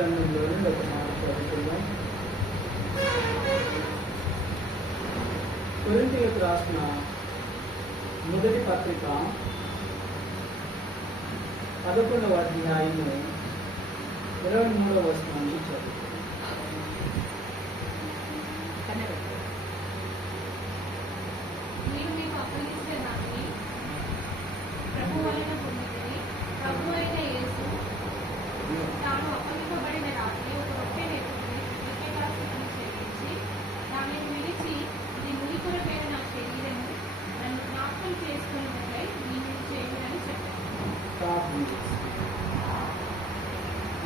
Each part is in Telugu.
గ్రంథంలో ఒక మాట చదువుకుందాం. కొరింథీయులకు రాసిన మొదటి పత్రిక 11వ అధ్యాయము 23వ వచనాన్ని చదువుకుందాం.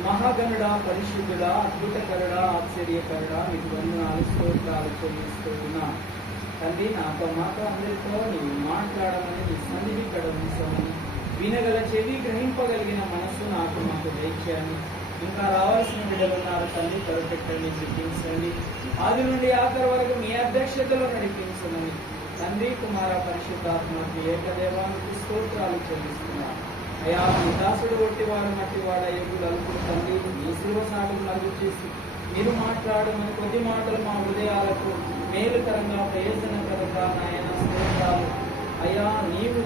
మహాగణుడా, పరిశుద్ధుడా, అద్భుతకరుడా, ఆశ్చర్యకరుడా, మీకు వందనాలు, స్తోత్రాలు చెల్లిస్తూ ఉన్నా తండ్రి. నాతో మాతో అందరితో నీవు మాట్లాడమని, నీ సన్నిధి ఇక్కడ ఉంచమని, వినగల చెవి, గ్రహింపగలిగిన మనస్సు మాకు దయచేయని. ఇంకా రావాల్సిన బిడ్డలు ఉన్నారు తండ్రి, త్వరపెట్టండి, చూపించండి. ఆది నుండి ఆఖరి వరకు మీ అధ్యక్షతలో నడిపించమని తండ్రి, కుమార, పరిశుద్ధాత్మకు ఏకదేవానికి స్తోత్రాలు చెల్లిస్తున్నారు. అయా, మీ దాసుడు ఒట్టివాడు మట్టివాడ ఎగుడు అలుపుడు తండ్రి, మీ శిలువ సాగులు నలుగు చేసి మీరు మాట్లాడమని కొద్ది మాటలు మా హృదయాలకు మేలుకరంగా, ప్రయోజనకరంగా నాయన స్తోత్రాలు. అయా, నీవు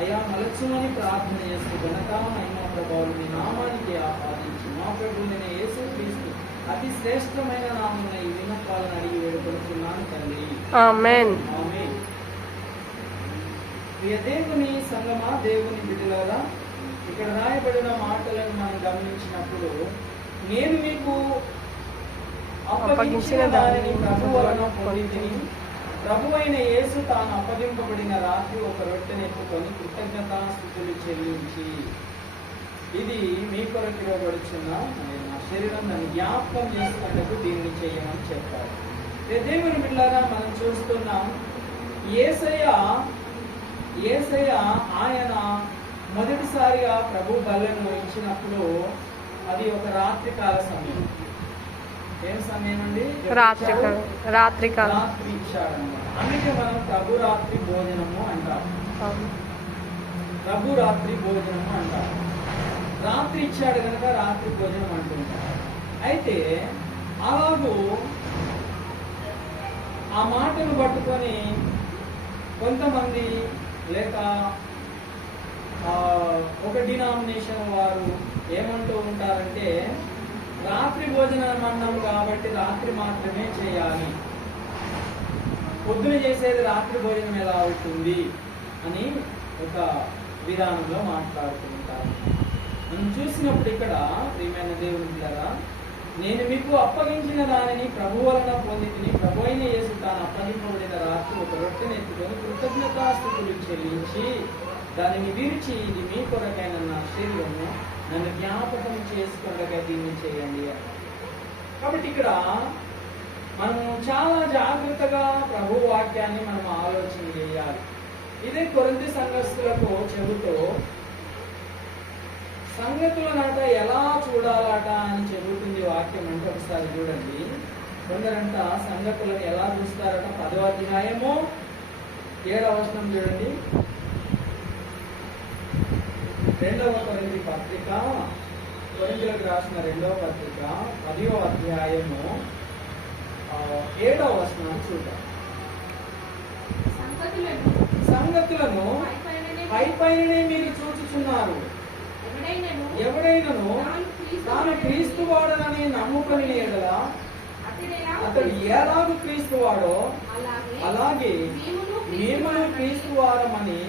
అయా మలచుమని ప్రార్థన చేస్తూ ఘనత, మహిమ, ప్రభావం మీ నామానికి ఆపాదించి మా ప్రభువైన యేసుక్రీస్తు అతి శ్రేష్టమైన నామమున ఈ విన్నపాలను అడిగి వేడుకొనుచున్నాను తండ్రి. ఆమేన్. ఆమేన్. ప్రియ దేవుని సంగమా, దేవుని బిడ్డలారా, ఇక్కడ రాయబడిన మాటలను మనం గమనించినప్పుడు, నేను మీకు అప్పగించిన దానిని ప్రభు వలన పొందితిని. ప్రభువైన యేసు తాను అప్పగింపబడిన రాత్రి ఒక రొట్టెను ఎత్తుకొని కృతజ్ఞతాస్తుతులు చెల్లించి, ఇది మీ కొరకు ఇవ్వబడుచున్న నా శరీరం, నన్ను జ్ఞాపకం చేసుకున్నట్టు దీన్ని చేయమని చెప్పారు. దేవుని బిడ్డలారా, మనం చూస్తున్నాం యేసయ్య ఆయన మొదటిసారిగా ప్రభు బల్లెను ఇచ్చినప్పుడు అది ఒక రాత్రికాల సమయం. ఏం సమయం అండి? రాత్రి ఇచ్చాడన్నమాట. అందుకే మనం ప్రభు రాత్రి భోజనము అంటాం. ప్రభు రాత్రి భోజనము అంటాం. రాత్రి ఇచ్చాడు కనుక రాత్రి భోజనం అంటుంటారు. అయితే అలాగూ ఆ మాటను పట్టుకొని కొంతమంది, లేక ఒక డినామినేషన్ వారు ఏమంటూ ఉంటారంటే, రాత్రి భోజనం అన్నాం కాబట్టి రాత్రి మాత్రమే చేయాలి, పొద్దున చేసేది రాత్రి భోజనం ఎలా అవుతుంది అని ఒక విధానంలో మాట్లాడుతుంటారు. మనం చూసినప్పుడు ఇక్కడ ప్రియమైన దేవుని బిడ్డలారా, నేను మీకు అప్పగించిన దానిని ప్రభు వలన పొందితిని. ప్రభు అయిన యేసు తాను అప్పగింపబడిన రాత్రి ఒక రొట్టెను ఎత్తుకొని కృతజ్ఞతాస్తుతులు చెల్లించి దానిని విరిచి, ఇది మీ కొరకైన నా శరీరము, నన్ను జ్ఞాపకం చేసుకున్నగా దీన్ని చేయండి అని. కాబట్టి ఇక్కడ మనం చాలా జాగ్రత్తగా ప్రభు వాక్యాన్ని మనం ఆలోచన చేయాలి. ఇదే కొరింథీ సంఘస్థులకు చెబుతూ సంగతులనట ఎలా చూడాలట అని చెబుతుంది వాక్యం. అంటే ఒకసారి చూడండి. కొందరంట సంగతులను ఎలా చూస్తారట. 10వ అధ్యాయము 7వ వచనం చూడండి. 2వ కొరింథీ పత్రిక, కొరింథీయులకు రాసిన 2వ పత్రిక 10వ అధ్యాయము 7వ వచనం చూద్దాం. సంగతులను పైపైననే మీరు చూచుచున్నారు. ఎవడైనను తాను క్రీస్తు వాడనని నమ్ముకొని ఎడల అతడు ఎలాగూ క్రీస్తు వాడో అలాగే మేమును క్రీస్తు వారమని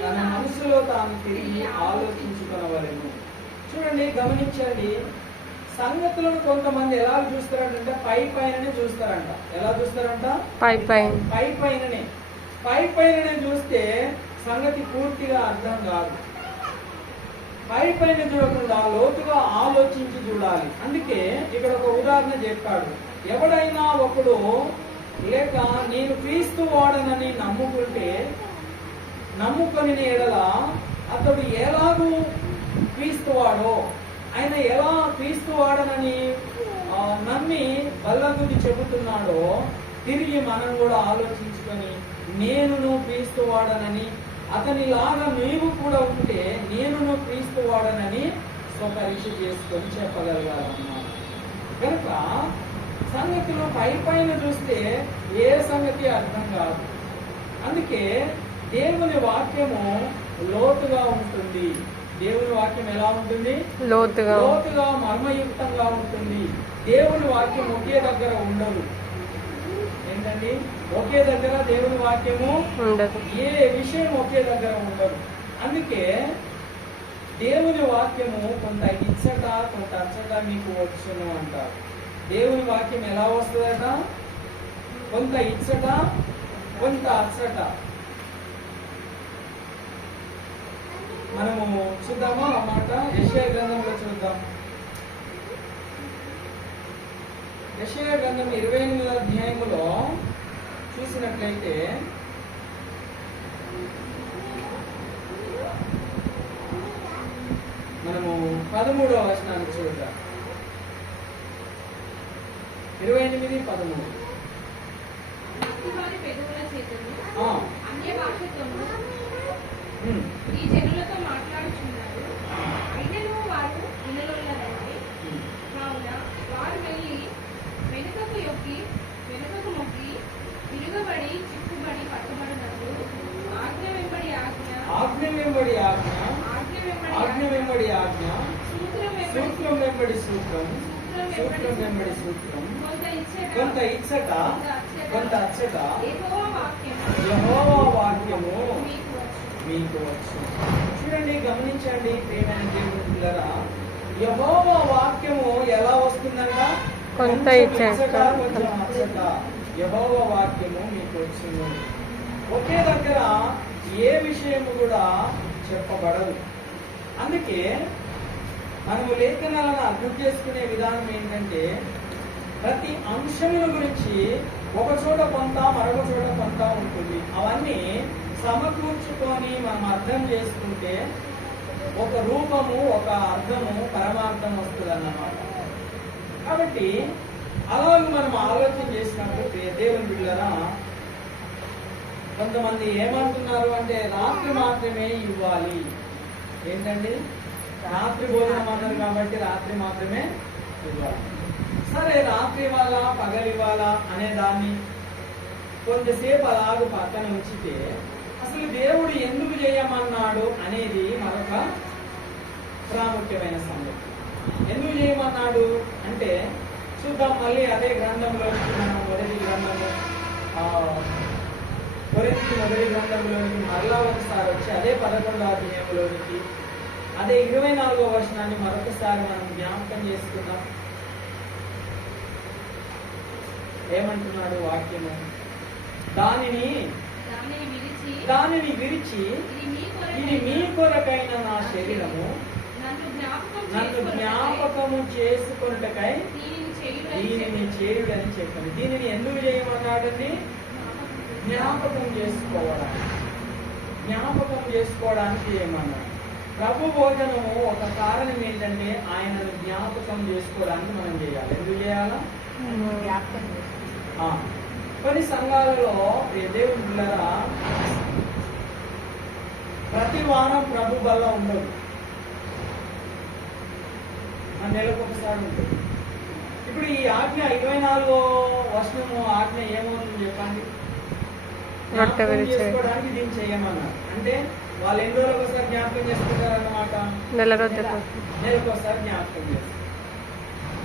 తన మనసులో తాను తిరిగి ఆలోచించుకొనవలెను. చూడండి, గమనించండి. సంగతులను కొంతమంది ఎలా చూస్తారంటే పైపైననే చూస్తారంట. ఎలా చూస్తారంట? పైపైననే చూస్తే సంగతి పూర్తిగా అర్థం కాదు. పైపైన చూడకుండా లోతుగా ఆలోచించి చూడాలి. అందుకే ఇక్కడ ఒక ఉదాహరణ చెప్పాడు. ఎవడైనా ఒకడు లేక నేను క్రీస్తు వాడనని నమ్ముకొని ఎడల అతడు ఎలాగూ క్రీస్తు వాడో, ఆయన ఎలా క్రీస్తు వాడనని నమ్మి బల్లగుద్ది చెబుతున్నాడో తిరిగి మనం కూడా ఆలోచించుకొని, నేను క్రీస్తు వాడనని, అతనిలాగా నీవు కూడా ఉంటే నేను క్రీస్తు వాడనని స్వపరీక్ష చేసుకొని చెప్పగలగాలన్నమాట. కనుక సంగతిలో పైన చూస్తే ఏ సంగతి అర్థం కాదు. అందుకే దేవుని వాక్యము లోతుగా ఉంటుంది. దేవుని వాక్యం ఎలా ఉంటుంది? లోతుగా మర్మయుక్తంగా ఉంటుంది. దేవుని వాక్యం ఒకే దగ్గర ఉండదు. ఏంటండి? ఒకే దగ్గర దేవుని వాక్యము ఉండదు. ఏ విషయం ఒకే దగ్గర ఉండదు. అందుకే దేవుని వాక్యము కొంత ఇచ్చట కొంత అచ్చట మీకు వచ్చును అంటారు. దేవుని వాక్యం ఎలా వస్తుందట? కొంత ఇచ్చట కొంత అచ్చట. మనము చూద్దామా ఆ మాట? యెషయా గ్రంథంలో చూద్దాం. యెషయా గ్రంథం 28వ అధ్యాయములో చూసినట్లయితే మనము 13వ వచనాన్ని చూద్దాం. 28:13. ఈ జనులతో మాట్లాడుచున్నారు, అయినను వారు వినలొల్లరండి. కావున వారు వెళ్ళి వెనుకకు మొక్కి విరుగబడి చిక్కుబడి పట్టుబడినట్లు ఆజ్ఞ వెంబడి ఆజ్ఞ సూత్రం వెంబడి సూత్రం కొంత ఇచ్చట కొంత అచ్చట యెహోవా వాక్యము మీకు వచ్చు. చూడండి, గమనించండి ప్రియమైన దేవుని పిల్లరా, యెహోవా వాక్యము ఎలా వస్తుందంట? కొంత ఇచ్చట కొంచెం అచ్చట. యెహోవా వాక్యము మీకు వచ్చింది. ఒకే దగ్గర ఏ విషయము కూడా చెప్పబడదు. అందుకే మనము లేఖనాలను అర్థం చేసుకునే విధానం ఏంటంటే, ప్రతి అంశముల గురించి ఒక చోట కొంత మరొక చోట కొంత ఉంటుంది. అవన్నీ సమకూర్చుకొని మనం అర్థం చేసుకుంటే ఒక రూపము, ఒక అర్థము, పరమార్థం వస్తుంది అన్నమాట. కాబట్టి అలాగే మనం ఆలోచన చేసినప్పుడు దేవుని బిడ్డలారా, కొంతమంది ఏమంటున్నారు అంటే రాత్రి మాత్రమే ఇవ్వాలి. ఏంటండి? రాత్రి భోజనం అన్నారు కాబట్టి రాత్రి మాత్రమే ఇవ్వాలి. సరే, రాత్రి ఇవ్వాలా పగలు ఇవ్వాలా అనే దాన్ని కొంతసేపు అలాగ పక్కన ఉంచితే అసలు దేవుడు ఎందుకు చేయమన్నాడు అనేది మరొక ప్రాముఖ్యమైన సంగతి. ఎందుకు చేయమన్నాడు అంటే చూద్దాం. మళ్ళీ అదే గ్రంథంలోనికి మనం మొదటి గ్రంథంలోనికి మరలా ఒకసారి వచ్చి అదే 11వ అధ్యాయంలోనికి అదే 24వ వచనాన్ని మరొకసారి మనం జ్ఞాపకం చేసుకుందాం. ఏమంటున్నాడు వాక్యము? దానిని విరిచి ఇది మీ కొరకైన నా శరీరము, నన్ను జ్ఞాపకము చేసుకొనుటకై దీనిని చేయుడని చెప్పండి. దీనిని ఎందుకు చేయమన్నాడండి? జ్ఞాపకం చేసుకోవడానికి చేయమన్నాడు. ప్రభు భోజనము ఒక కారణం ఏంటంటే ఆయనను జ్ఞాపకం చేసుకోవడానికి మనం చేయాలి. ఎందుకు చేయాలా? కొన్ని సంఘాలలో దేవుని పిల్లరా ప్రతి వారం ప్రభు బల్ల ఉండదు, మన నెలకు ఒకసారి ఉంటుంది. ఇప్పుడు ఈ ఆజ్ఞ 24వ వచనము ఆజ్ఞ ఏమవుతుంది చెప్పండి? జ్ఞాపకం చేసుకోవడానికి దీన్ని చేయమన్నారు. అంటే వాళ్ళు ఎన్ని రోజులకు ఒకసారి జ్ఞాపకం చేసుకుంటారు అన్నమాట. నెలకు ఒకసారి జ్ఞాపకం చేస్తారు.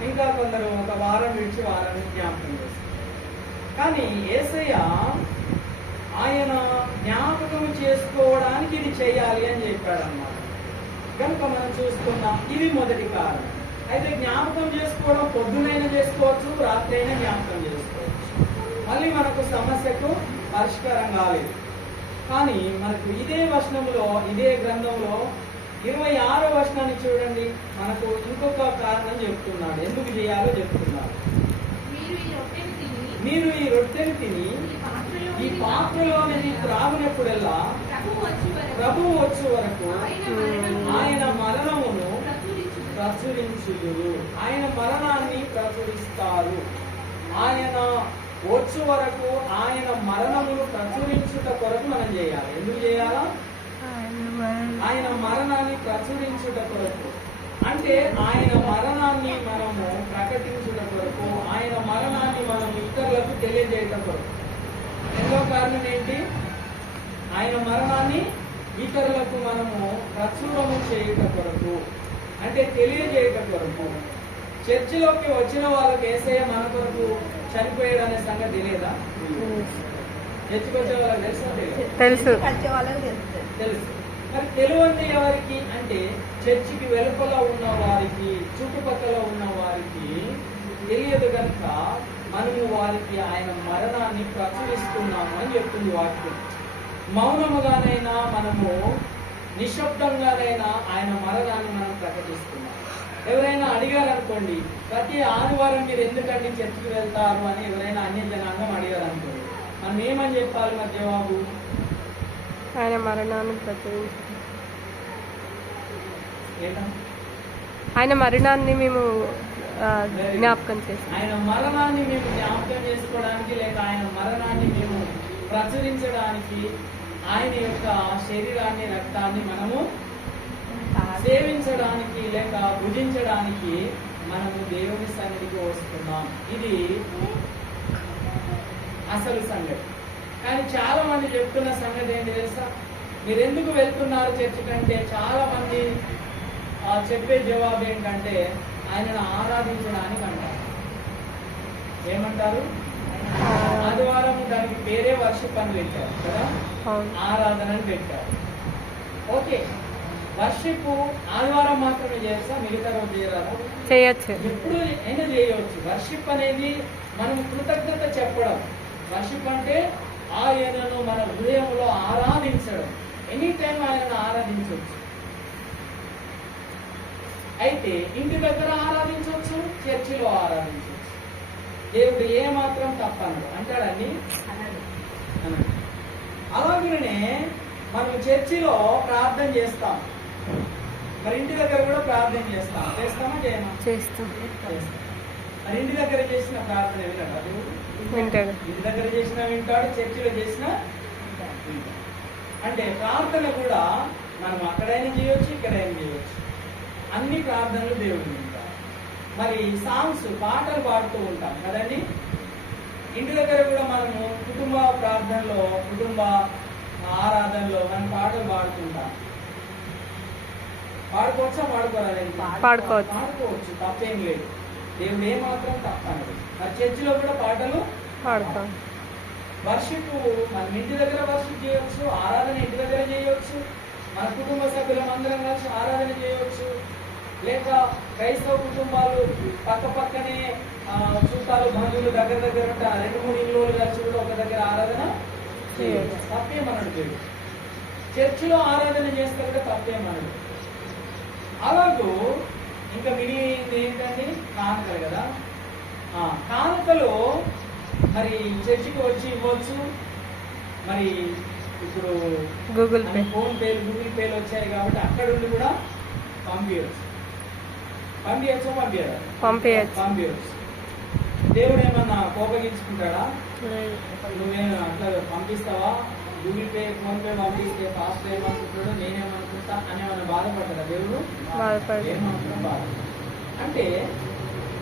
ఇంకా కొందరు ఒక వారం విడిచి వారం జ్ఞాపకం చేస్తారు. కానీ యేసయ్య ఆయన జ్ఞాపకం చేసుకోవడానికి ఇది చేయాలి అని చెప్పాడు అన్నమాట. కనుక మనం చూస్తున్నాం, ఇది మొదటి కారణం. అయితే జ్ఞాపకం చేసుకోవడం పొద్దునైనా చేసుకోవచ్చు, రాత్రి అయినా జ్ఞాపకం చేసుకోవచ్చు. మళ్ళీ మనకు సమస్యకు పరిష్కారం కాలేదు. కానీ మనకు ఇదే వచనంలో, ఇదే గ్రంథంలో 26వ వచనాన్ని చూడండి. మనకు ఇంకొక కారణం చెప్తున్నాడు, ఎందుకు చేయాలో చెప్తున్నాడు. మీరు ఈ రొట్టెని తిని ఈ పాత్రలోని త్రాగునప్పుడల్లా ప్రభువు వచ్చే వరకు ఆయన మరణమును ప్రచురించుదురు. ఆయన మరణాన్ని ప్రచురిస్తారు. ఆయన వచ్చే వరకు ఆయన మరణమును ప్రచురించుట కొరకు మనం చేయాలి. ఎందుకు చేయాలా? ఆయన మరణాన్ని ప్రచురించుట కొరకు. అంటే ఆయన మరణాన్ని మనము ప్రకటించుట కొరకు, ఆయన మరణాన్ని మనం ఇతరులకు తెలియజేయటం కొరకు. రెండో కారణం ఏంటి? ఆయన మరణాన్ని ఇతరులకు మనము ప్రచురము చేయుట కొరకు, అంటే తెలియజేయట కొరకు. చర్చిలోకి వచ్చిన వాళ్ళకి యేసయ్య మన కొరకు చనిపోయాడు అనే సంగతి తెలియదా? చర్చికి వచ్చే వాళ్ళకి తెలుసా? తెలుసు. తెలుసు. మరి తెలియని ఎవరికి అంటే చర్చికి వెలుపల ఉన్న వారికి, చుట్టుపక్కల ఉన్న వారికి తెలియదు కనుక మనము వారికి ఆయన మరణాన్ని ప్రచురిస్తున్నాము అని చెప్తుంది వాక్యం. మౌనముగానైనా మనము, నిశ్శబ్దంగానైనా ఆయన మరణాన్ని మనం ప్రకటిస్తున్నాం. ఎవరైనా అడిగారనుకోండి, ప్రతి ఆదివారం మీరు ఎందుకండి చర్చికి వెళ్తారు అని ఎవరైనా అన్య జనాంగం అడిగారనుకోండి, మనం ఏమని చెప్పాలి? మరి జవాబు ఆయన మరణాన్ని ప్రచురించి, ఆయన మరణాన్ని మేము జ్ఞాపకం చేస్తాం. ఆయన మరణాన్ని మేము జ్ఞాపకం చేసుకోవడానికి, లేక ఆయన మరణాన్ని మేము ప్రచురించడానికి, ఆయన యొక్క శరీరాన్ని, రక్తాన్ని మనము సేవించడానికి లేక భుజించడానికి మనము దేవుని సన్నిధికి వస్తున్నాం. ఇది అసలు సంగతి. కానీ చాలా మంది చెప్తున్న సంగతి ఏంటి తెలుసా? మీరు ఎందుకు వెళ్తున్నారు చర్చి కంటే చాలా మంది చెప్పే జవాబు ఏంటంటే ఆయనను ఆరాధించడానికి అంటారు. ఏమంటారు? ఆదివారం దానికి పేరే వర్షిప్ అని పెట్టారు కదా, ఆరాధన అని పెట్టారు. ఓకే, వర్షిప్ ఆదివారం మాత్రమే చేయొచ్చా? మిగతా రోజు చేయరాదా? చేయొచ్చు. ఎప్పుడు అయినా చేయవచ్చు. వర్షిప్ అనేది మనం కృతజ్ఞత చెప్పడం. వర్షిప్ అంటే ఆయనను మన హృదయంలో ఆరాధించడం. ఎనీ టైం ఆయనను ఆరాధించవచ్చు. అయితే ఇంటి దగ్గర ఆరాధించవచ్చు, చర్చిలో ఆరాధించవచ్చు. దేవుడు ఏ మాత్రం తప్పనడు అంటాడని అన్నాడు. అలాగనే మనం చర్చిలో ప్రార్థన చేస్తాం, మరి ఇంటి దగ్గర కూడా ప్రార్థన చేస్తాం. చేస్తామా చేయమా? చేస్తాం. మరి ఇంటి దగ్గర చేసిన ప్రార్థన వినడా దేవుడు? వింటాడు. ఇంటి దగ్గర చేసిన వింటాడు, చర్చిలో చేసిన వింటాడు. అంటే ప్రార్థన కూడా మనం అక్కడైనా చేయవచ్చు, ఇక్కడైనా చేయవచ్చు. అన్ని ప్రార్థనలు దేవుడు వింటాడు. మరి సాంగ్స్, పాటలు పాడుతూ ఉంటాం కదండి. ఇంటి దగ్గర కూడా మనము కుటుంబ ప్రార్థనలో, కుటుంబ ఆరాధనలో మనం పాటలు పాడుతుంటాం. పాడుకోవచ్చా? పాడుకోరాలి? పాడుకోవచ్చు, తప్పేం లేదు. దేవుడు ఏమాత్రం తప్పనడు. మరి చర్చిలో కూడా పాటలు పాడతాం. వర్షిప్ మనం ఇంటి దగ్గర వర్షిప్ చేయవచ్చు, ఆరాధన ఇంటి దగ్గర చేయవచ్చు, మన కుటుంబ సభ్యులం అందరం కలిసి ఆరాధన చేయవచ్చు. లేక క్రైస్తవ కుటుంబాలు పక్క పక్కనే చుట్టాలు, బంధువులు దగ్గర దగ్గర ఉంటే 2-3 ఇళ్ళు కలిసి కూడా ఒక దగ్గర ఆరాధన చేయవచ్చు. తప్పేమన్నాడు దేవుడు. చర్చిలో ఆరాధన చేస్తే కూడా తప్పేమన్నాడు. అలాగూ ఇంకా మిగిలింది ఏంటండి? కానుకలు కదా. కానుకలు మరి చర్చికి వచ్చి ఇవ్వచ్చు. మరి ఇప్పుడు గూగుల్ పే, ఫోన్ పేలు, గూగుల్ పేలు వచ్చాయి కాబట్టి అక్కడ ఉండి కూడా పంపించవచ్చు. పంపించవచ్చు. దేవుడు ఏమన్నా కోపగించుకుంటాడా? నువ్వేమో అట్లా పంపిస్తావా? గూగుల్ పే, ఫోన్ పే పంపిస్తే ఫాస్ట్ ఏమనుకుంటాడు, నేనేమనుకుంటా అని ఏమన్నా బాధపడ్డా దేవుడు? ఏమనుకుంటా బాధ. అంటే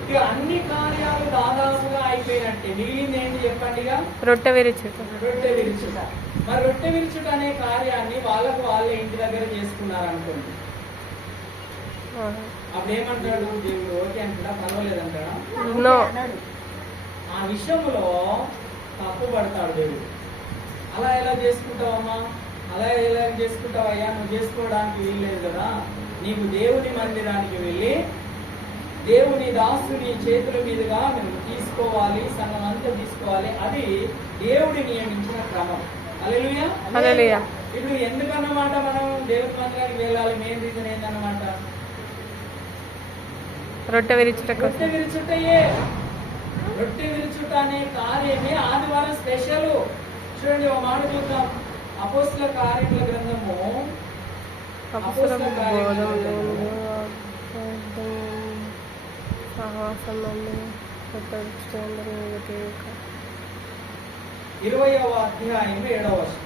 ఇక అన్ని కార్యాలు దాదాపుగా అయిపోయినట్టే. మిగిలింది ఏంటి చెప్పండి? ఇక రొట్టె విరుచుట. మరి రొట్టె విరుచుట అనే కార్యాన్ని వాళ్ళకు వాళ్ళే ఇంటి దగ్గర చేసుకున్నారు అనుకోండి. అప్పుడు ఏమంటాడు దేవుడు? ఓకే అంటాడా? పర్వాలేదంటాడా? ఆ విషయంలో తప్పు పడతాడు దేవుడు. అలా ఎలా చేసుకుంటావమ్మా? అలా ఎలా చేసుకుంటావయ్యా? నువ్వు చేసుకోవడానికి వీల్లేదు కదా. నీకు దేవుని మందిరానికి వెళ్ళి దేవుని దాసుని చేతుల మీదుగా నువ్వు తీసుకోవాలి, సంఘం అంతా తీసుకోవాలి. అది దేవుడి నియమించిన క్రమం. హల్లెలూయా. ఇప్పుడు ఎందుకన్నమాట మనం దేవుని మందిరానికి వెళ్ళాలి? మెయిన్ రీజన్ ఏంటన్నమాట? రొట్టె విరుచుటయే. రొట్టె విరుచుట అనే కార్యమే ఆదివారం స్పెషల్. చూడండి, ఒక మాట చూద్దాం. అపోస్తల కార్యముల గ్రంథము, అపోస్తల కార్యముల గ్రంథము 20వ అధ్యాయం 7వ వచనం.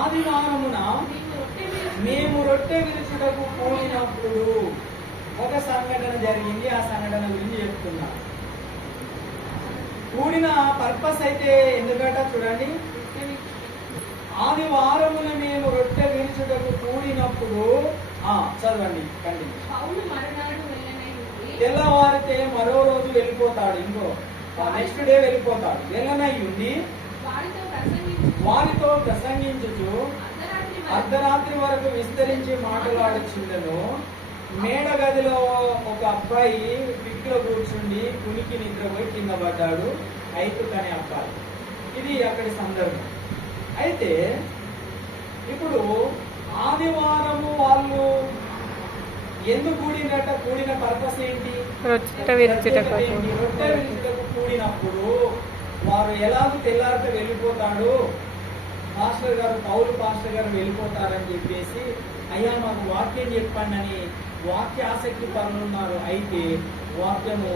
ఆదివారమున మేము రొట్టె విరుచుటకు కూడినప్పుడు ఒక సంఘటన జరిగింది. ఆ సంఘటన గురించి చెప్తున్నా. కూడిన పర్పస్ అయితే ఎందుకంటే చూడండి, ఆదివారమున మేము రొట్టె విరుచుటకు కూడినప్పుడు చదవండి కండి. తెల్లవారితే మరో రోజు వెళ్ళిపోతాడు, ఇంకో నెక్స్ట్ డే వెళ్ళిపోతాడు. వెళ్ళనై ఉండి వారితో ప్రసంగించుచు అర్ధరాత్రి వరకు విస్తరించి మాట్లాడుచుండెను. మేడ గదిలో ఒక అబ్బాయి కిటికీలో కూర్చుండి కునికి నిద్రపోయి కింద పడ్డాడు. ఐతుకనే అబ్బాయి. ఇది అక్కడి సందర్భం. అయితే ఇప్పుడు ఆదివారము వాళ్ళు ఎందుకు కూడినట్ట? కూడిన పర్పస్ ఏంటి? రొట్టె విరుచుటకు కూడినప్పుడు వారు ఎలాగో తెల్లారితే వెళ్ళిపోతాడు, పాస్టర్ గారు పౌలు పాస్టర్ గారు వెళ్ళిపోతారని చెప్పేసి, అయ్యా మాకు వాక్యం చెప్పండి అని వాక్య ఆసక్తి పనులు ఉన్నారు. అయితే వాక్యము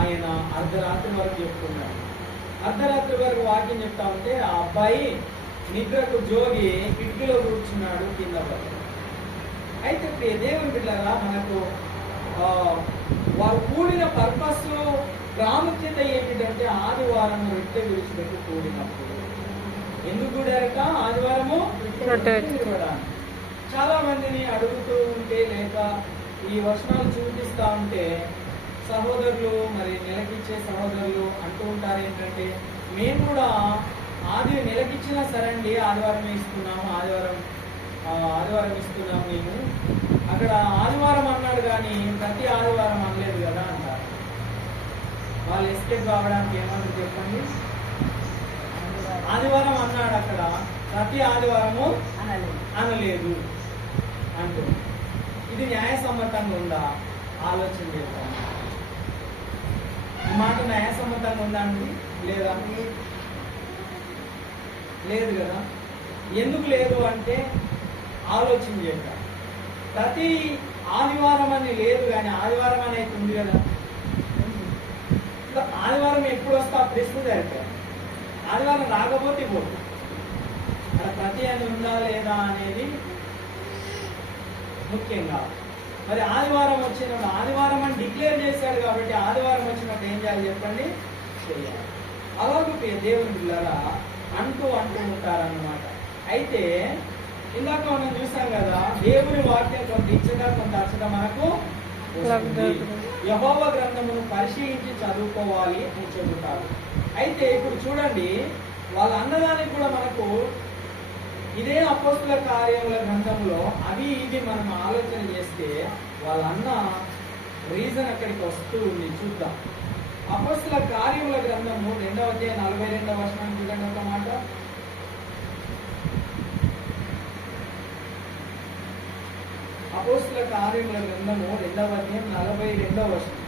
ఆయన అర్ధరాత్రి వరకు చెప్తున్నాడు. అర్ధరాత్రి వరకు వాక్యం చెప్తా ఉంటే ఆ అబ్బాయి నిద్రకు జోగి కిటికీలో కూర్చున్నాడు కింద పడి. అయితే దేవుని బిడ్డలారా, మనకు వారు కూడిన పర్పస్ ప్రాముఖ్యత ఏమిటంటే ఆదివారం రొట్టె విరుచుటకు కూడినప్పుడు. ఎందుకు కూడారట? ఆదివారము చాలా మందిని అడుగుతూ ఉంటే లేక ఈ వచనాలు చూపిస్తా ఉంటే సహోదరులు, మరి నెలకిచ్చే సహోదరులు అంటూ ఉంటారు ఏంటంటే, మేము కూడా నెలకిచ్చినా సరే అండి ఆదివారం ఇస్తున్నాము, ఆదివారం ఇస్తున్నాము. మేము అక్కడ ఆదివారం అన్నాడు కానీ ప్రతి ఆదివారం అనలేదు కదా అంటారు. వాళ్ళు ఎస్కేప్ కావడానికి ఏమన్నా చెప్పండి. ఆదివారం అన్నాడు, అక్కడ ప్రతి ఆదివారము అనలేదు అంటూ. ఇది న్యాయసమ్మతంగా ఉందా? ఆలోచన చేద్దాం. ఈ మాట న్యాయసమ్మతంగా ఉందా అండి? లేదా? లేదు కదా. ఎందుకు లేదు అంటే ఆలోచన చేద్దాం. ప్రతి ఆదివారం అని లేదు కానీ ఆదివారం అనేది ఉంది కదా. ఆదివారం ఎప్పుడు వస్తా అప్పుడు ఇస్తుంది అయితే ఆదివారం రాకపోతే పోతుంది. అక్కడ ప్రతి అని ఉందా లేదా అనేది ముఖ్యంగా. మరి ఆదివారం వచ్చినప్పుడు ఆదివారం అని డిక్లేర్ చేశాడు కాబట్టి ఆదివారం వచ్చినప్పుడు ఏం చేయాలి చెప్పండి? చేయాలి. అలాగే దేవుని బిడ్డలారా అంటూ ఉంటారన్నమాట. అయితే ఇందాక మనం చూసాం కదా, దేవుని వాక్యం కొంత ఇచ్చగా కొంత అచ్చట మనకు యెహోవా గ్రంథమును పరిశీలించి చదువుకోవాలి అని చెబుతారు. అయితే ఇప్పుడు చూడండి, వాళ్ళ అన్నదానికి కూడా మనకు ఇదే అపోస్తుల కార్యముల గ్రంథంలో అవి ఇది మనం ఆలోచన చేస్తే వాళ్ళ అన్న రీజన్ అక్కడికి వస్తూ ఉంది. చూద్దాం. అపోస్తుల కార్యముల గ్రంథము 2వ అధ్యాయం 42వ వచనం చూడండి ఒక మాట. అపోస్తుల కార్యముల గ్రంథము 2వ అధ్యాయం 42వ వచనం.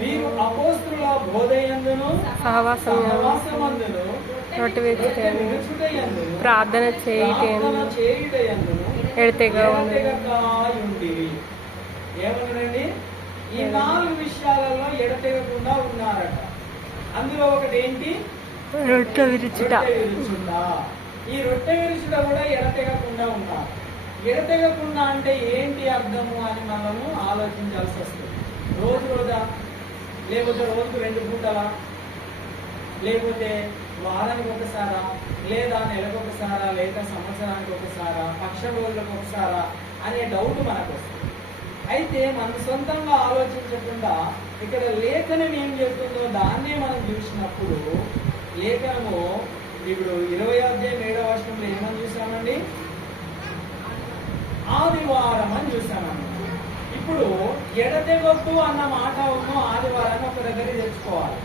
మీరు అపోస్తుల బోధయందును సహవాసమందును రొట్టె విరుచుటయందును ప్రార్థన చేయుటయందును ఎడతెగక ఉండిరి. ఏమన్నాడండి? ఈ 4 విషయాలలో ఎడతెగకుండా ఉన్నారట. అందులో ఒకటి ఏంటి? రొట్టె విరుచుట. ఈ రొట్టె విరుచుట కూడా ఎడతెగకుండా ఉన్నారు. ఎడతెగకుండా అంటే ఏంటి అర్థము అని మనము ఆలోచించాల్సి వస్తుంది. రోజా, లేకపోతే రోజుకు 2 పూటలా, లేకపోతే వారానికి ఒకసారా, లేదా నెలకు ఒకసారా, లేక సంవత్సరానికి ఒకసారా, పక్ష రోజులకు ఒకసారా అనే డౌట్ మనకు వస్తుంది. అయితే మనం సొంతంగా ఆలోచించకుండా ఇక్కడ లేఖనం ఏం చెప్తుందో దాన్నే మనం చూసినప్పుడు, లేఖనము ఇప్పుడు 20వ అధ్యాయం 7వ వచనంలో ఏమని చూసామండి? ఆదివారం అని చూసామండి. ఇప్పుడు ఎడతెగొద్దు అన్న మాట ఉన్న ఆదివారాన్ని ఒక దగ్గర తెచ్చుకోవాలి.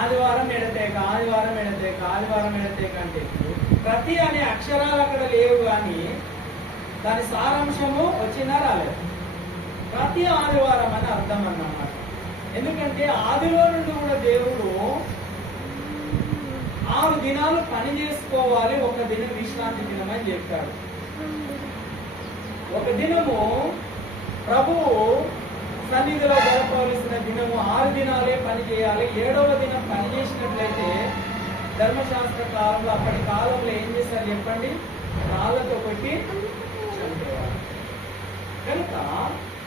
ఆదివారం ఎడతేక, ఆదివారం ఎడతేక, ఆదివారం ఎడతేక అంటే ప్రతి అనే అక్షరాలు అక్కడ లేవు కానీ దాని సారాంశము వచ్చిందా రాలేదు. ప్రతి ఆదివారం అని అర్థం అన్నమాట. ఎందుకంటే ఆదిలో నుండి కూడా దేవుడు 6 దినాలు పని చేసుకోవాలి, ఒక దినం విశ్రాంతి దినం అని చెప్పాడు. ఒక దినము ప్రభువు సన్నిధిలో గడపవలసిన దినము 6 దినాలే పని చేయాలి. 7వ దినం పని చేసినట్లయితే ధర్మశాస్త్ర కాలంలో అప్పటి కాలంలో ఏం చేశారు చెప్పండి? రాళ్ళతో కొట్టి చంపేవారు. కనుక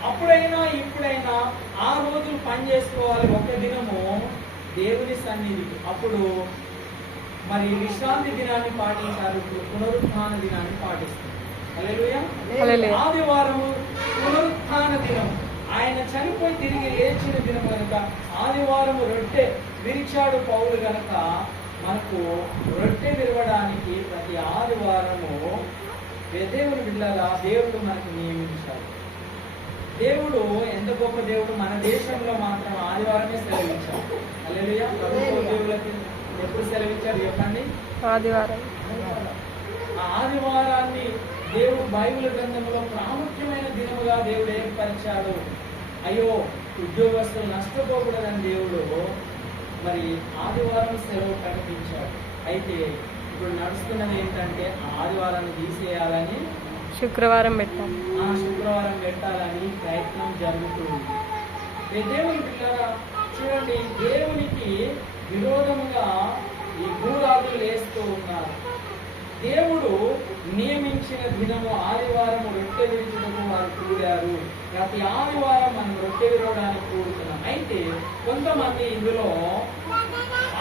అప్పుడైనా ఇప్పుడైనా ఆ రోజులు పని చేసుకోవాలి. ఒక దినము దేవుని సన్నిధికి. అప్పుడు మరి విశ్రాంతి దినాన్ని పాటించారు, ఇప్పుడు పునరుత్థాన దినాన్ని పాటిస్తారు. హల్లెలూయా. హల్లెలూయా. ఆదివారము పునరుత్థాన దినం, ఆయన చనిపోయి తిరిగి లేచిన దినం కనుక ఆదివారము రొట్టె విరిచాడు పౌలు గనక మనకు రొట్టె విరవడానికి ప్రతి ఆదివారము దేవుని బిడ్డలారా దేవుడు మనకు నియమించాడు. దేవుడు ఎంత గొప్ప దేవుడు! మన దేశంలో మాత్రం ఆదివారమే సెలవించాడు. హల్లెలూయా. ప్రభుత్వ ఉద్యోగులకి ఎప్పుడు సెలవించారు చెప్పండి? ఆదివారం. ఆ ఆదివారాన్ని దేవుడు బైబిల్ గ్రంథంలో ప్రాముఖ్యమైన దినముగా దేవుడు ఏర్పరిచాడు. అయ్యో, ఉద్యోగస్తులు నష్టపోకూడదని దేవుడు మరి ఆదివారం సెలవు ప్రకటించాడు. అయితే ఇప్పుడు నడుస్తున్నది ఏంటంటే ఆదివారాన్ని తీసేయాలని, శుక్రవారం పెట్టాలి. శుక్రవారం పెట్టాలని ప్రయత్నం జరుగుతుంది. దేవుని పిల్లరా చూడండి, దేవునికి విరోధముగా ఈ భూరాజులు వేస్తూ ఉన్నారు. దేవుడు నియమించిన దినము ఆదివారం రొట్టె విరుచుటకు వారు కూడారు. ప్రతి ఆదివారం మనం రొట్టె విరవడానికి కూడుతున్నాం. అయితే కొంతమంది ఇందులో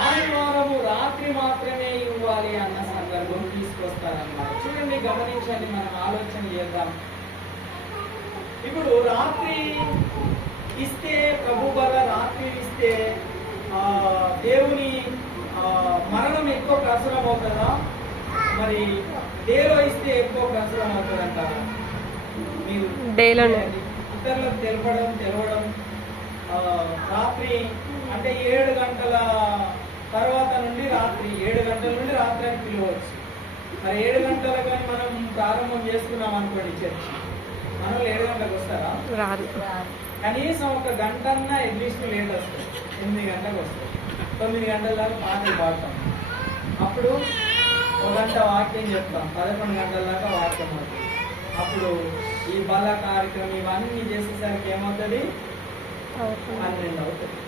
ఆదివారము రాత్రి మాత్రమే ఇవ్వాలి అన్న సందర్భం తీసుకొస్తారన్నమాట. చూడండి, గమనించండి, మనం ఆలోచన చేద్దాం. ఇప్పుడు రాత్రి ఇస్తే, ప్రభు వల్ల రాత్రి ఇస్తే దేవుని మరణం ఎక్కువ ప్రసరం అవుతుందా? మరి డేలో ఇస్తే ఎక్కువ ప్రసరం అవుతుంది అంటారా? మీరు డేలోనే ఇతరులకు తెలవడం రాత్రి అంటే 7 గంటల తర్వాత నుండి రాత్రి 7 గంటల నుండి రాత్రి అని పిలవచ్చు. మరి 7 గంటలకు కానీ మనం ప్రారంభం చేసుకున్నాం అనుకోండి చర్చ్, మనం 7 గంటలకు వస్తారా? రాదు. కనీసం ఒక గంటన్నా అట్లీస్ట్ లేట్ వస్తుంది. 8 గంటలకు వస్తుంది. 9 గంటల దాకా పాటలు పాడతాం. అప్పుడు 1 గంట వాక్యం చెప్తాం. 11 గంటల దాకా వాక్యం అవుతుంది. అప్పుడు ఈ బల కార్యక్రమం ఇవన్నీ చేసేసరికి ఏమవుతుంది? 12 అవుతుంది.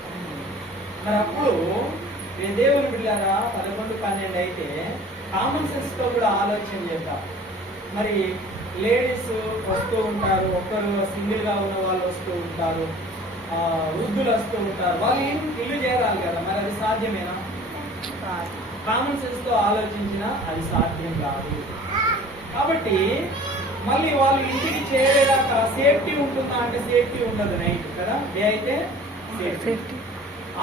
మరి అప్పుడు దేవుని బిడ్డలారా 11, 12 అయితే కామన్ సెన్స్ తో కూడా ఆలోచన చేద్దాం. మరి లేడీస్ వస్తూ ఉంటారు, ఒకరు సింగిల్ గా ఉన్న వాళ్ళు వస్తూ ఉంటారు, వృద్ధులు వస్తూ ఉంటారు. వాళ్ళు ఇల్లు చేరాలి కదా, మరి అది సాధ్యమేనా? కామన్ సెన్స్ తో ఆలోచించినా అది సాధ్యం కాదు. కాబట్టి మళ్ళీ వాళ్ళు ఇంటికి చేరేదాకా సేఫ్టీ ఉంటుందా అంటే సేఫ్టీ ఉండదు. నైట్ కదా, డే అయితే సేఫ్టీ.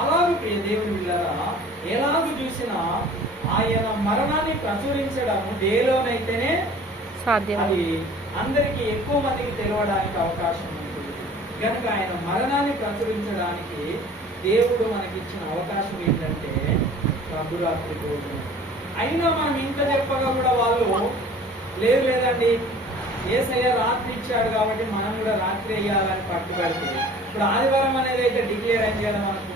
అలాగే దేవుని బిడ్డలారా ఎలాగూ చూసినా ఆయన మరణాన్ని ప్రచురించడం డేలోనైతేనే సాధ్యం. అది అందరికి ఎక్కువ మందికి తెలవడానికి అవకాశం ఉంటుంది. కనుక ఆయన మరణాన్ని ప్రచురించడానికి దేవుడు మనకిచ్చిన అవకాశం ఏంటంటే ప్రభురాత్రి భోజనం. అయినా మనం ఇంత చెప్పగా కూడా వాళ్ళు లేదండి, యేసయ్య రాత్రి ఇచ్చాడు కాబట్టి మనం కూడా రాత్రి వేయాలని పట్టుబడితే, ఇప్పుడు ఆదివారం అనేది అయితే డిక్లేర్ అయింది కదా మనకు.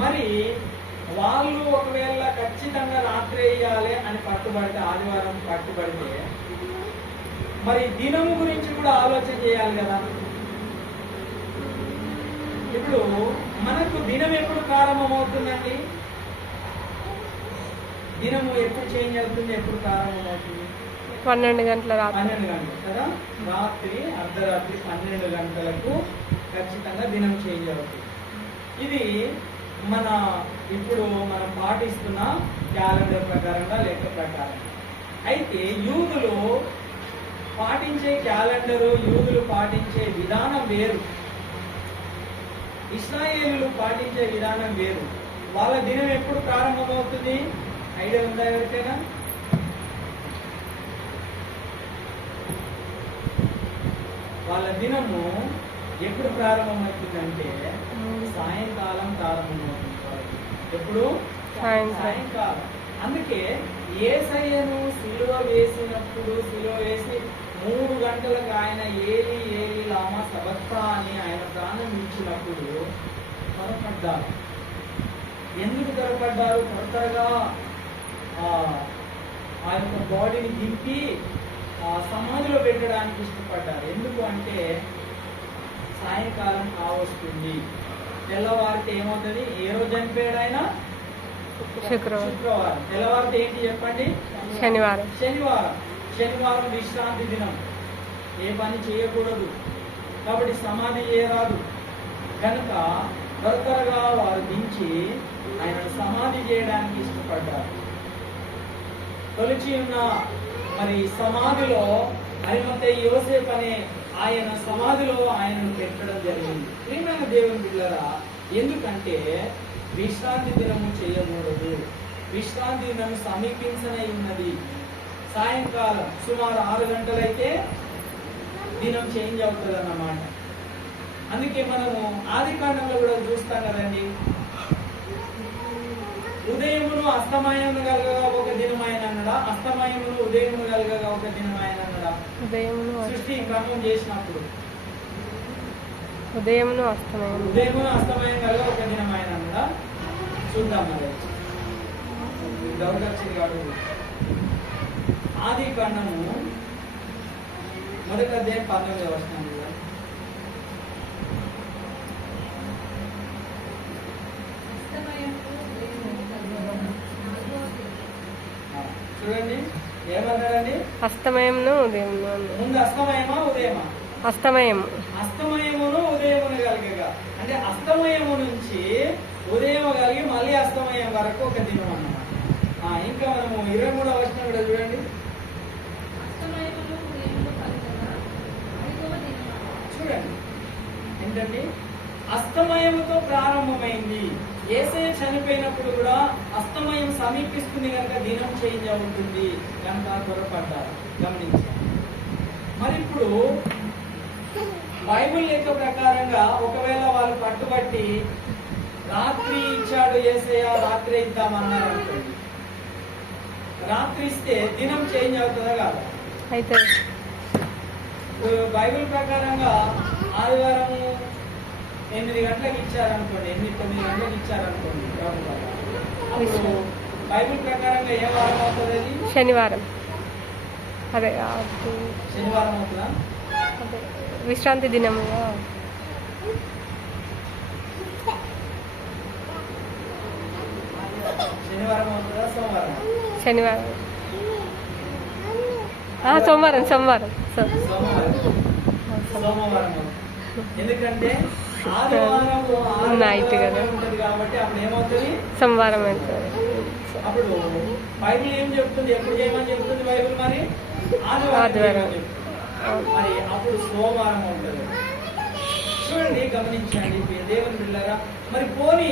మరి వాళ్ళు ఒకవేళ ఖచ్చితంగా రాత్రి వేయాలి అని పట్టుబడితే, ఆదివారం పట్టుబడితే, మరి దినము గురించి కూడా ఆలోచన చేయాలి కదా. ఇప్పుడు మనకు దినం ఎప్పుడు ప్రారంభమవుతుందండి? దినము ఎప్పుడు చేంజ్ అవుతుంది, ఎప్పుడు ప్రారంభమవుతుంది? 12 గంటల రాత్రి. 12 గంటలు కదా, రాత్రి అర్ధరాత్రి 12 గంటలకు ఖచ్చితంగా దినం చేంజ్ అవుతుంది. ఇది మన ఇప్పుడు మనం పాటిస్తున్న క్యాలెండర్ ప్రకారంగా, లెక్క ప్రకారం. అయితే యూదులు పాటించే క్యాలెండరు, యూదులు పాటించే విధానం వేరు, ఇశ్రాయేలులు పాటించే విధానం వేరు. వాళ్ళ దినం ఎప్పుడు ప్రారంభమవుతుంది? ఐడియా ఉందా ఎవరికైనా? వాళ్ళ దినము ఎప్పుడు ప్రారంభమవుతుందంటే సాయంకాలం ప్రారంభమవుతుంది. ఎప్పుడు? సాయంకాలం. అందుకే యేసయ్యను సిలువ వేసినప్పుడు, సిలువ వేసి 3 గంటలకు ఆయన ఏలి ఏలి లామా సబక్తా అని ఆయన ప్రాణం ఇచ్చినప్పుడు త్వరపడ్డారు. ఎందుకు త్వరపడ్డారు? త్వరగా ఆ యొక్క బాడీని దింపి సమాధిలో పెట్టడానికి ఇష్టపడ్డారు. ఎందుకు అంటే సాయంకాలం కావస్తుంది. తెల్లవారితే ఏమవుతుంది? ఏ రోజు చనిపోయాడు ఆయన? శుక్రవారం. తెల్లవారితే ఏంటి చెప్పండి? శనివారం. శనివారం విశ్రాంతి దినం, ఏ పని చేయకూడదు కాబట్టి సమాధి చేయరాదు కనుక త్వరగా వారు దించి ఆయన సమాధి చేయడానికి ఇష్టపడ్డారు. తొలిచి ఉన్న మరి సమాధిలో అరిమత్తయి యోసేపు అనే ఆయన సమాధిలో ఆయనను పెట్టడం జరిగింది. ప్రియమైన దేవుని బిడ్డలారా, ఎందుకంటే విశ్రాంతి దినము చేయకూడదు. విశ్రాంతి దినం సమీపించనై ఉన్నది. సాయంకాలం సుమారు 6 గంటలైతే దినం చేంజ్ అవుతుంది అన్నమాట. అందుకే మనము ఆదికాండంలో కూడా చూస్తాం కదండి, ఉదయమును అస్తమయమును కలగగా ఒక దినం ఆయన అన్నాడా? అస్తమయమును ఉదయమును కలగగా ఒక దినం ఆయన అన్నాడా? సృష్టి క్రమం చేసినప్పుడు ఉదయమును అస్తమయం కలగా ఒక దినం ఆయన అన్నాడా? చూద్దాం మరి. డౌట్ వచ్చింది కాబట్టి ఆదికాండము 1వ అధ్యాయం 19వ వచనం చూడండి, ఏమన్నాడండి? అస్తమయమును ఉదయమును. ముందు అస్తమయమా ఉదయమా? అస్తమయమును ఉదయమును కలిగగా, అంటే అస్తమయము నుంచి ఉదయం కలిగి మళ్ళీ అస్తమయం వరకు ఒక దినం అన్నమాట. ఇంకా మనము 23వ వచనం కూడా చూడండి. చూడండి ఏంటండి, అస్తమయముతో ప్రారంభమైంది. యేసయ్య చనిపోయినప్పుడు కూడా అస్తమయం సమీపిస్తుంది కనుక దినం చేంజ్ అవుతుంది కనుక త్వరపడ్డారు. గమనించారు. మరి ఇప్పుడు బైబిల్ లెక్క ప్రకారంగా ఒకవేళ వాళ్ళు పట్టుబట్టి రాత్రి ఇచ్చాడు యేసయ్య, రాత్రి ఇద్దామన్నారు అనుకోండి, రాత్రి ఇస్తే దినం చేంజ్ అవుతుందా కాదా? అయితే బైబిల్ ప్రకారంగా ఆదివారం 8 గంటలకు ఇచ్చారనుకోండి, 8-9 గంటలకు ఇచ్చారనుకోండి, అప్పుడు బైబిల్ ప్రకారంగా ఏ వారం అవుతుంది? అది శనివారం. శనివారం అవుతుందా? విశ్రాంతి దినముగా శనివారం అవుతుందా? సోమవారం? శనివారం. సోమవారం. ఎందుకంటే ఆదివారం నైట్ కదా ఉంటుంది కాబట్టి అప్పుడు ఏమవుతుంది? సోమవారం అవుతుంది. అప్పుడు బైబిల్ ఏం చెప్తుంది? ఎప్పుడు చేయమని చెప్తుంది బైబిల్? మరి ఆదివారం. మరి అప్పుడు సోమవారం ఉంటుంది. చూడండి, గమనించండి దేవుని బిడ్డలారా. మరి పోనీ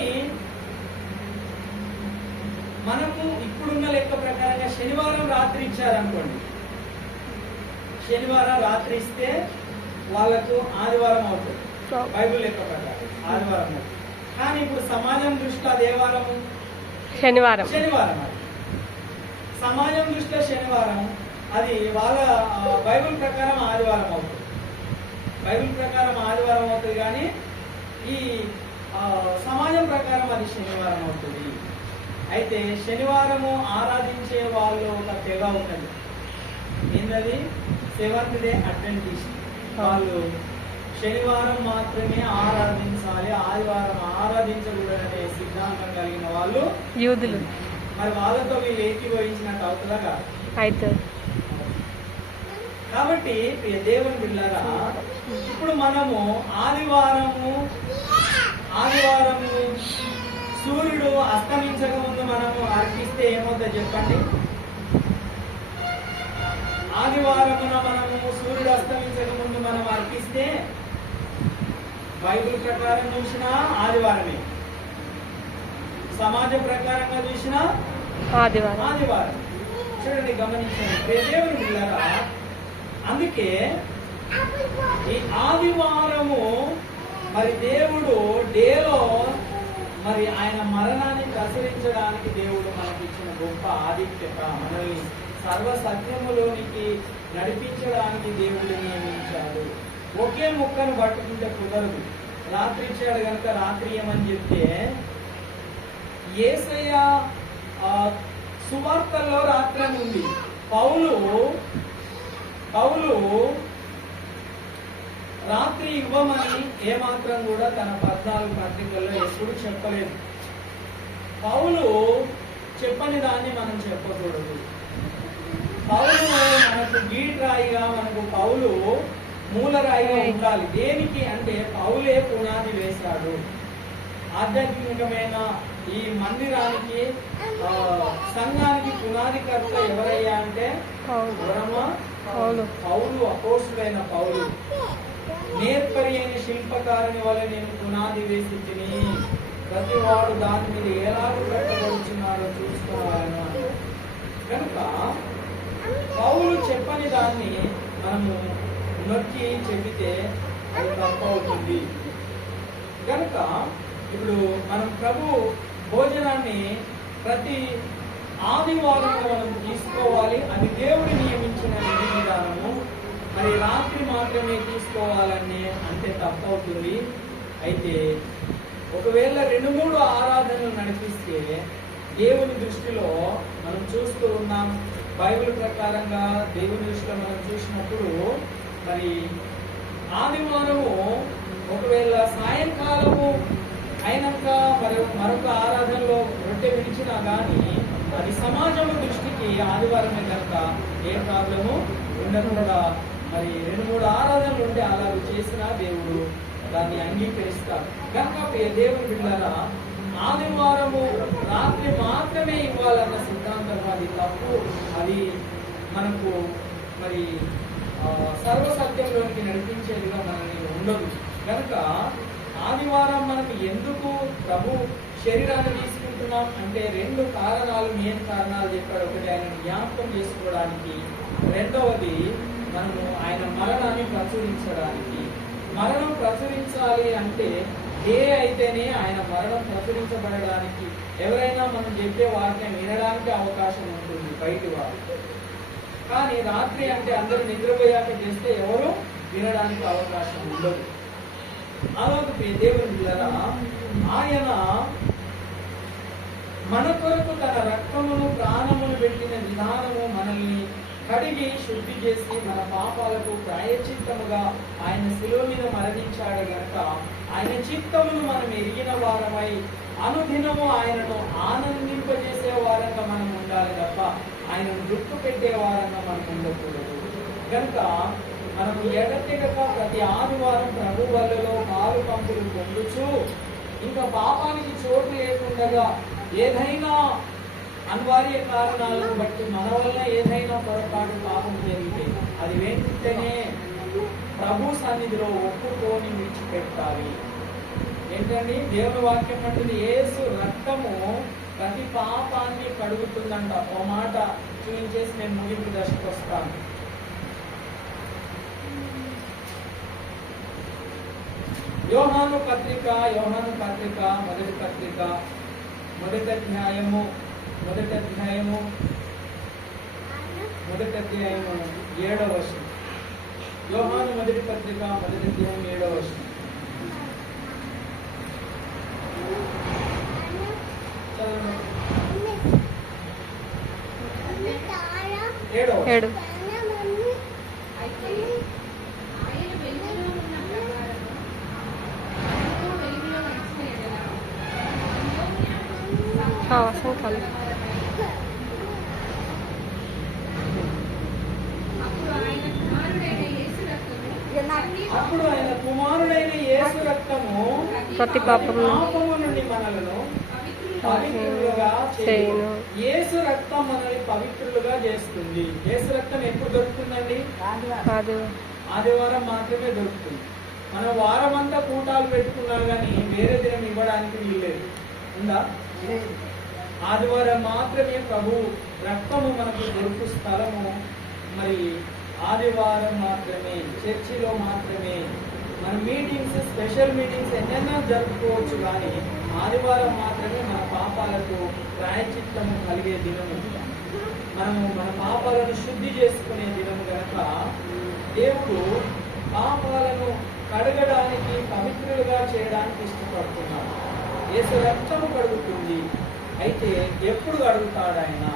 మనకు ఇప్పుడున్న లెక్క ప్రకారంగా శనివారం రాత్రి ఇచ్చారనుకోండి, శనివారం రాత్రి ఇస్తే వాళ్ళకు ఆదివారం అవుతుంది బైబిల్ లెక్క ప్రకారం, ఆదివారం అవుతుంది. కానీ ఇప్పుడు సమాజం దృష్టిలో అది ఏ వారము? శనివారం. అది సమాజం దృష్టిలో శనివారం, అది వాళ్ళ బైబిల్ ప్రకారం ఆదివారం అవుతుంది. బైబిల్ ప్రకారం ఆదివారం అవుతుంది కానీ ఈ సమాజం ప్రకారం అది శనివారం అవుతుంది. అయితే శనివారము ఆరాధించే వాళ్ళు ఒక తెగ ఉన్నది. ఏంటది? Seventh day Adventist. వాళ్ళు శనివారం మాత్రమే ఆరాధించాలి, ఆదివారం ఆరాధించకూడదనే సిద్ధాంతం కలిగిన వాళ్ళు యూదులు. మరి వాళ్ళతో వీళ్ళు ఏకీభవించినట్టు అవుతుందా కాదు? అయితే కాబట్టి దేవుని బిడ్డలారా, ఇప్పుడు మనము ఆదివారము సూర్యుడు అస్తమించక ముందు మనము అర్పిస్తే ఏమవుతుందో చెప్పండి? ఆదివారమున మనము సూర్యుడు అస్తమించక ముందు మనం అర్పిస్తే బైబిల్ ప్రకారం చూసినా ఆదివారమే, సమాజ ప్రకారంగా చూసినా ఆదివారం. చూడండి, గమనించండి దేవుని బిడ్డలారా. అందుకే ఈ ఆదివారము మరి దేవుడు డేలో మరి ఆయన మరణాన్ని ప్రసరించడానికి దేవుడు మనకి ఇచ్చిన గొప్ప ఆధిక్యత, మనల్ని సర్వ సత్యములోనికి నడిపించడానికి దేవుడు నియమించాడు. ఒకే ముక్కను పట్టుకుంటే కుదరదు. రాత్రి ఇచ్చాడు కనుక రాత్రి ఏమని చెప్తే, యేసయ్య సువార్తల్లో రాత్రి అని ఉంది. పౌలు రాత్రి ఇవ్వమని ఏమాత్రం కూడా తన 14 పత్రికల్లో ఎప్పుడు చెప్పలేదు. పౌలు చెప్పని దాన్ని మనం చెప్పకూడదు. పౌలు మనకు గీట్రాయిగా, మనకు పౌలు మూలరాయిగా ఉండాలి. దేనికి అంటే పౌలే పునాది వేశాడు. ఆధ్యాత్మికమైన ఈ మందిరానికి, సంఘానికి పునాదికర్త ఎవరయ్యా అంటే పౌలు, అపోస్తుడైన పౌలు. నేర్పరి అయిన శిల్పకారుని వల్ల నేను పునాది వేసి తిని ప్రతి వాడు దాని మీద ఎలాగో పెట్టబడుచున్నాడో చూసుకోవాలను. కనుక పౌలు చెప్పని దాన్ని మనము నొక్కి చెబితే అది తప్పు అవుతుంది. కనుక ఇప్పుడు మనం ప్రభు భోజనాన్ని ప్రతి ఆదివారంలో మనం తీసుకోవాలి. అది దేవుడు నియమించిన విధి విధానము. మరి రాత్రి మాత్రమే తీసుకోవాలని అంటే తప్పవుతుంది. అయితే ఒకవేళ 2-3 ఆరాధనలు నడిపిస్తే దేవుని దృష్టిలో మనం చూస్తూ ఉన్నాం. బైబిల్ ప్రకారంగా దేవుని దృష్టిలో మనం చూసినప్పుడు మరి ఆదివారము ఒకవేళ సాయంకాలము అయినాక మరొక ఆరాధనలో రొట్టె విడిచినా కానీ అది సమాజము దృష్టికి ఆదివారమే కనుక ఏ ప్రాబ్లము ఉండకుండా మరి 2-3 ఆరాధనలు ఉంటే అలా చేసినా దేవుడు దాన్ని అంగీకరిస్తారు. కనుక దేవుని బిడ్డలారా, ఆదివారము రాత్రి మాత్రమే ఇవ్వాలన్న సిద్ధాంతం అది తప్పు. అది మనకు మరి సర్వసత్యంలోనికి నడిపించేదిగా మనల్ని ఉండదు. కనుక ఆదివారం మనకు ఎందుకు ప్రభు శరీరాన్ని తీసుకుంటున్నాం అంటే 2 కారణాలు, మెయిన్ కారణాలు చెప్పాడు. ఒకటి ఆయన జ్ఞాపకం చేసుకోవడానికి, రెండవది మనము ఆయన మరణాన్ని ప్రచురించడానికి. మరణం ప్రచురించాలి అంటే ఏ అయితేనే ఆయన మరణం ప్రచురించబడడానికి ఎవరైనా మనం చెప్పే వాక్యం వినడానికి అవకాశం ఉంటుంది బయటి వారు. కానీ రాత్రి అంటే అందరూ నిద్రపోయాక చేస్తే ఎవరు వినడానికి అవకాశం ఉండదు. అలాగే దేవుని బిడ్డలారా, ఆయన మన కొరకు తన రక్తమును ప్రాణమును పెట్టిన విధానము మనల్ని కడిగి శుద్ధి చేసి మన పాపాలకు ప్రాయచిత్తముగా ఆయన శిలువ మీద మరణించాడు గనక ఆయన చిత్తమును మనం ఎరిగిన వారమై అనుదినము ఆయనను ఆనందింపజేసే వారంగా మనం ఉండాలి తప్ప ఆయనను గుర్తు పెట్టే వారంగా మనం ఉండకూడదు. కనుక మనం ఎడతెగక ప్రతి ఆదివారం ప్రభు వల్లలో పాలు పంపులు పొందుచు ఇంకా పాపానికి చోటు లేకుండా ఏదైనా అనివార్య కారణాలను బట్టి మన వల్ల ఏదైనా పొరపాటు పాపం జరిగితే అది వెంటనే ప్రభు సన్నిధిలో ఒప్పుకొని విడిచిపెట్టాలి. ఏంటండి దేవుని వాక్యం అంటుంది యేసు రక్తము ప్రతి పాపాన్ని కడుగుతుందంట. ఓ మాట చూపించేసి నేను ముగింపు దశకు వస్తాను. యోహాను పత్రిక మొదటి పత్రిక మొదటి అధ్యాయము 7వ వచనం. యోహాను మొదటి పత్రిక మొదటి అధ్యాయం 7వ వచనం. ఏడు. సంకల్పం. అప్పుడు ఆయన కుమారుడైన యేసు రక్తము ప్రతి పాపము నుండి మనలను పవిత్రులుగా చేయును. యేసు రక్తం మనల్ని పవిత్రులుగా చేస్తుంది. యేసు రక్తం ఎప్పుడు దొరుకుతుందండి? ఆదివారం మాత్రమే దొరుకుతుంది. మనం వారం అంతా కూటాలు పెట్టుకున్నా కానీ వేరే దినం ఇవ్వడానికి వీల్లేదు. ఉందా? ఆదివారం మాత్రమే ప్రభు రక్తము మనకు దొరుకు స్థలము. మరి ఆదివారం మాత్రమే, చర్చిలో మాత్రమే. మన మీటింగ్స్, స్పెషల్ మీటింగ్స్ ఎన్నెన్నో జరుపుకోవచ్చు కానీ ఆదివారం మాత్రమే మన పాపాలకు ప్రాయచిత్తము కలిగే దినము. మనము మన పాపాలను శుద్ధి చేసుకునే దినము కనుక దేవుడు పాపాలను కడగడానికి, పవిత్రులుగా చేయడానికి ఇష్టపడుతున్నాడు. యేసు రక్తము కడుగుతుంది. అయితే ఎప్పుడు కడుగుతాడు ఆయన?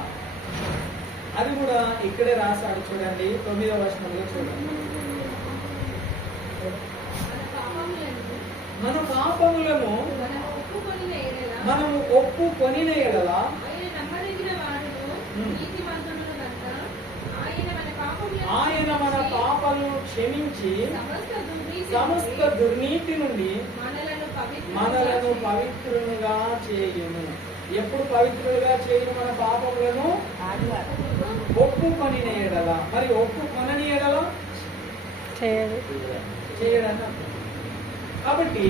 అది కూడా ఇక్కడే రాశాడు చూడండి. 9వ వచనంలో చూడండి. మన పాపములను మనము ఒప్పుకొనిన ఎడల మనము ఒప్పుకొనిన ఎడల ఆయన నమ్మదగిన వాడును నీతిమంతుడును గనుక ఆయన మన పాపములను క్షమించి సమస్త దుర్నీతి నుండి మనలను పవిత్రులుగా చేయును. ఎప్పుడు పవిత్రులుగా చేయును? మన పాపములను ఒప్పుకొనిన ఎడల. మరి ఒప్పుకొనని ఎడల చేయడన్న. కాబట్టి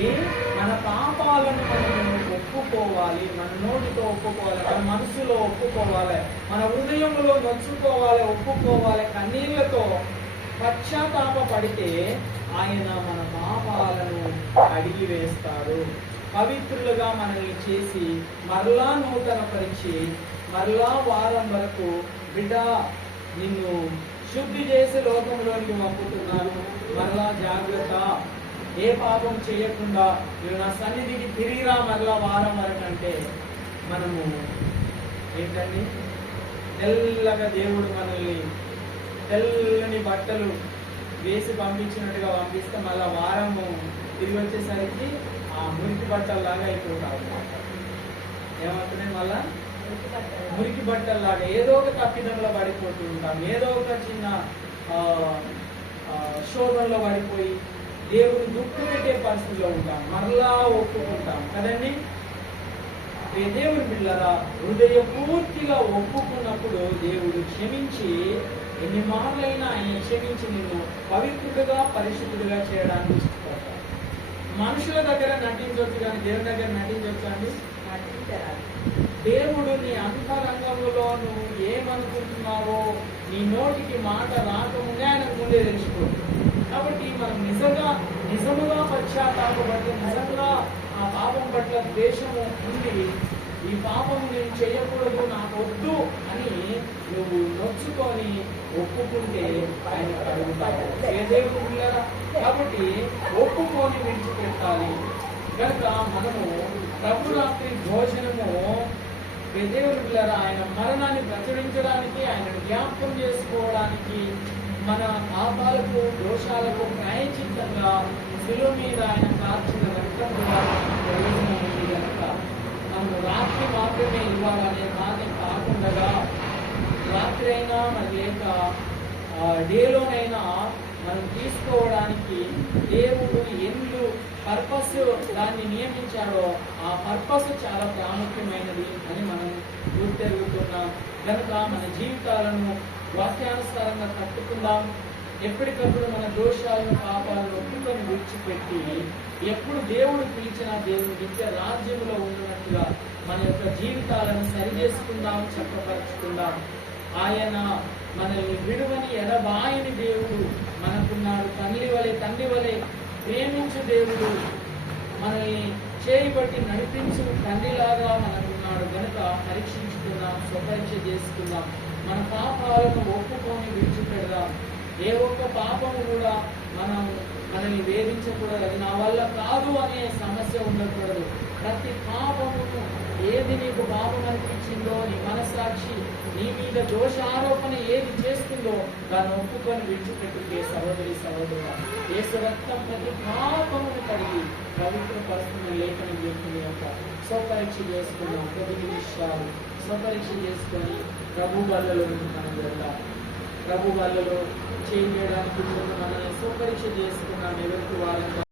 మన పాపాలను మనం ఒప్పుకోవాలి, మన నోటితో ఒప్పుకోవాలి, మన మనసులో ఒప్పుకోవాలి, మన హృదయంలో నొచ్చుకోవాలి, ఒప్పుకోవాలి. కన్నీళ్లతో పశ్చాత్తాప పడితే ఆయన మన పాపాలను అడిగి వేస్తాడు. పవిత్రులుగా మనల్ని చేసి మరలా నూతన పరిచి మరలా వారం వరకు బిడ్డ నిన్ను శుద్ధి చేసి లోకంలోనికి పంపుతున్నాను, మరలా జాగ్రత్త, ఏ పాపం చేయకుండా నువ్వు నా సన్నిధికి తిరిగిరా మరలా వారం వరకు అంటే మనము ఏంటండి తెల్లగా దేవుడు మనల్ని తెల్లని బట్టలు వేసి పంపించినట్టుగా పంపిస్తే మళ్ళా వారము తిరిగి వచ్చేసరికి ఆ మురికి బట్టల్లాగా అయిపోతాం. ఏమవుతున్నాయి? మళ్ళా మురికి బట్టల్లాగా ఏదో ఒక తప్పిదంలో పడిపోతూ ఉంటాం, ఏదో ఒక చిన్న శోధనలో పడిపోయి దేవుని దుఃఖం పెట్టే పరిస్థితిలో ఉంటాం, మరలా ఒప్పుకుంటాం కదండి. దేవుని పిల్లరా, హృదయపూర్తిగా ఒప్పుకున్నప్పుడు దేవుడు క్షమించి ఎన్ని మార్లైనా ఆయన క్షమించి నిన్ను పవిత్రుడుగా పరిశుద్ధుడుగా చేయడానికి ఇష్టపడతాడు. మనుషుల దగ్గర నటించవచ్చు కానీ దేవుని దగ్గర నటించవచ్చు అండి. దేవుడు నీ అంతరంగంలో నువ్వు ఏమనుకుంటున్నావో నీ నోటికి మాట రాకముందే ఆయనకు ముందే తెలుసుకో. కాబట్టి మనం నిజముగా పశ్చాత్తాపడి నిజంగా ఆ పాపం పట్ల ద్వేషము ఉండి ఈ పాపం నేను చేయకూడదు, నాకు వద్దు అని నువ్వు నొచ్చుకొని ఒప్పుకుంటే ఆయన కలుగుతాడు. దేవుడు పిల్లరా, కాబట్టి ఒప్పుకొని విడిచిపెట్టాలి. కనుక మనము ప్రభురాత్రి భోజనము దేవుని పిల్లరా ఆయన మరణాన్ని ప్రచురించడానికి, ఆయనను జ్ఞాపకం చేసుకోవడానికి, మన పాపాలకు దోషాలకు ప్రాయశ్చిత్తంగా శిలువ మీద ఆయన కార్చిన రక్తం ప్రయోజనం ఉంది కనుక మనము రాత్రి మాత్రమే ఇవ్వాలనే బాధ కాకుండా రాత్రి అయినా మరి లేక డేలోనైనా మనం తీసుకోవడానికి దేవుడు ఎందు పర్పస్ దాన్ని నియమించాడో ఆ పర్పస్ చాలా ప్రాముఖ్యమైనది అని మనం గుర్తెరుగుతున్నాం. కనుక మన జీవితాలను వాక్యానుసారంగా కట్టుకుందాం. ఎప్పటికప్పుడు మన దోషాలను పాపాలను ఒప్పుకొని విడిచిపెట్టి ఎప్పుడు దేవుడు పిలిచినా దేవుని నిత్య రాజ్యంలో ఉన్నట్టుగా మన యొక్క జీవితాలను సరి చేసుకుందాం, చక్కపరుచుకుందాం. ఆయన మనల్ని విడువని ఎడబాయని దేవుడు మనకున్నాడు. తండ్రి వలె ప్రేమించు దేవుడు, మనల్ని చేయబట్టి నడిపించు తండ్రిలాగా మనకున్నాడు. కనుక పరీక్షించుకుందాం, స్వపరీక్ష చేసుకుందాం, మన పాపాలను ఒప్పుకొని విడిచిపెడదాం. ఏ ఒక్క పాపము కూడా మనల్ని వేధించకూడదు, అది నా వల్ల కాదు అనే సమస్య ఉండకూడదు. ప్రతి పాపమును ఏది నీకు పాపం అనిపించిందో, నీ మనస్సాక్షి నీ మీద దోషారోపణ ఏది చేస్తుందో దాన్ని ఒప్పుకొని విడిచిపెట్టుకే సహోదరి సహోదరుడా. యేసు రక్తం ప్రతి పాపమును కడిగి పవిత్రపరుస్తున్న లేఖనం చెప్తుంది యొక్క స్వపరీక్ష చేసుకున్నాం. కొద్ది నిమిషాలు స్వపరీక్ష చేసుకొని ప్రభు వల్లలో మనం వెళ్దాం. ప్రభు వల్లలో చేయడానికి మనల్ని స్వపరీక్ష చేసుకున్నాం. ఎవరికి వాళ్ళని